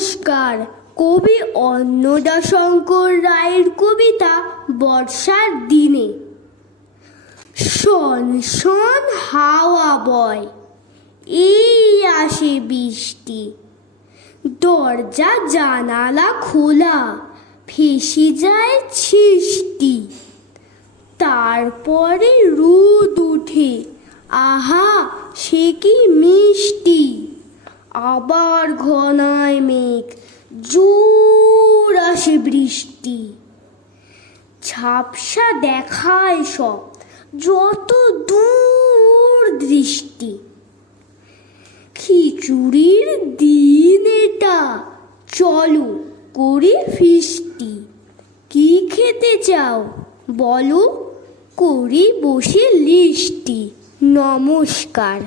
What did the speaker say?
নমস্কার। কবি অন্নদাশঙ্কর রায়ের কবিতা বর্ষার দিনে। শন শন হাওয়া বয়, এই আসে বৃষ্টি, দরজা জানালা খোলা, ভেসে যায় ছিষ্টি। তারপরে রোদ উঠে, আহা সে কি মিষ্টি। আবার ঘনায় মেঘ, জোর আসে বৃষ্টি। ঝাপসা দেখায় সব, যত দূর দৃষ্টি। খিচুড়ির দিন এটা, চলো করি ফিস্টি। কি খেতে চাও বলো, করি বসে লিস্টি। নমস্কার।